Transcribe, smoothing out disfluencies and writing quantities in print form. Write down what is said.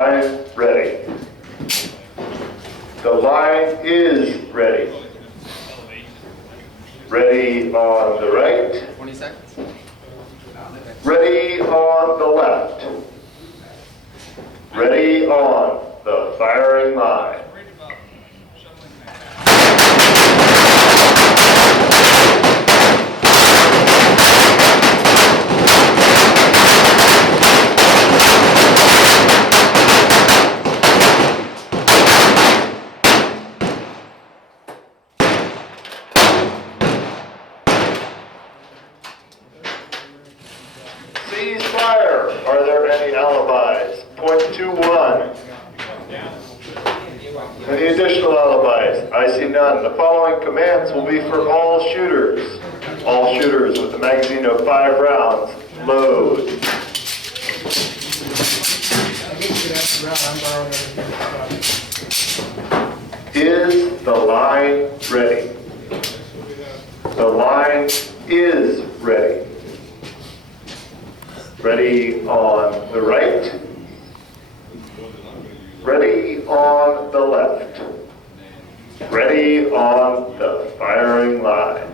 Line ready. The line is ready. Ready on the right. 20 seconds. Ready on the left. Ready on the firing line. Cease fire. Are there any alibis? pt.1. Any additional alibis? I see none. The following commands will be for all shooters. All shooters with a magazine of 5 rounds. Load. Is the line ready? The line is ready. Ready on the right. Ready on the left. Ready on the firing line.